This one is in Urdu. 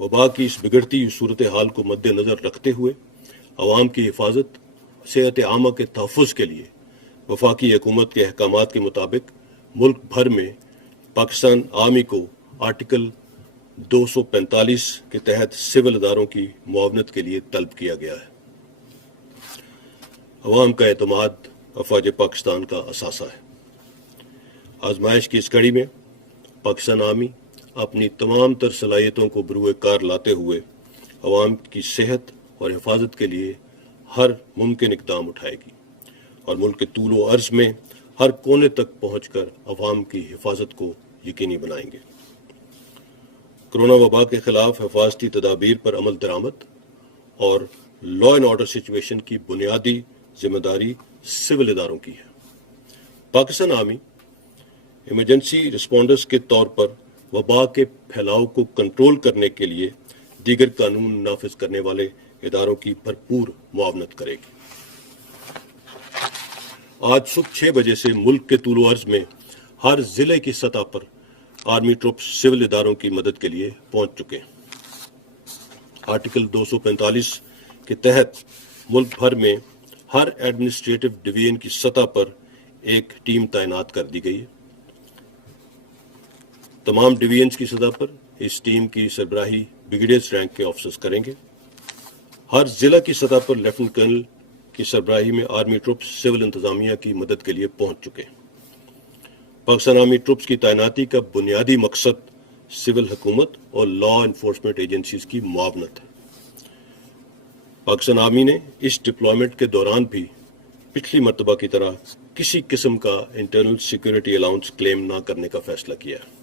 وبا کی اس بگڑتی صورتحال کو مد نظر رکھتے ہوئے عوام کی حفاظت، صحت عامہ کے تحفظ کے لیے وفاقی حکومت کے احکامات کے مطابق ملک بھر میں پاکستان آرمی کو آرٹیکل 245 کے تحت سول اداروں کی معاونت کے لیے طلب کیا گیا ہے۔ عوام کا اعتماد افواج پاکستان کا اثاثہ ہے۔ آزمائش کی اس کڑی میں پاکستان آرمی اپنی تمام تر صلاحیتوں کو بروئے کار لاتے ہوئے عوام کی صحت اور حفاظت کے لیے ہر ممکن اقدام اٹھائے گی اور ملک کے طول و عرض میں ہر کونے تک پہنچ کر عوام کی حفاظت کو یقینی بنائیں گے۔ کرونا وبا کے خلاف حفاظتی تدابیر پر عمل درآمد اور لا اینڈ آرڈر سچویشن کی بنیادی ذمہ داری سول اداروں کی ہے۔ پاکستان آرمی ایمرجنسی رسپونڈرز کے طور پر وبا کے پھیلاؤ کو کنٹرول کرنے کے لیے دیگر قانون نافذ کرنے والے اداروں کی بھرپور معاونت کرے گی۔ آج صبح 6 بجے سے ملک کے طول و عرض میں ہر ضلع کی سطح پر آرمی ٹروپس سول اداروں کی مدد کے لیے پہنچ چکے ہیں۔ آرٹیکل 245 کے تحت ملک بھر میں ہر ایڈمنسٹریٹو ڈویژن کی سطح پر ایک ٹیم تعینات کر دی گئی ہے۔ تمام ڈویژنز کی سطح پر اس ٹیم کی سربراہی بریگیڈیئر رینک کے آفیسرز کریں گے۔ ہر ضلع کی سطح پر لیفٹیننٹ کرنل کی سربراہی میں آرمی ٹروپس سول انتظامیہ کی مدد کے لیے پہنچ چکے ہیں۔ پاکستان آرمی ٹروپس کی تعیناتی کا بنیادی مقصد سول حکومت اور لا انفورسمنٹ ایجنسیز کی معاونت ہے۔ پاکستان آرمی نے اس ڈپلائمنٹ کے دوران بھی پچھلی مرتبہ کی طرح کسی قسم کا انٹرنل سیکورٹی الاؤنس کلیم نہ کرنے کا فیصلہ کیا ہے۔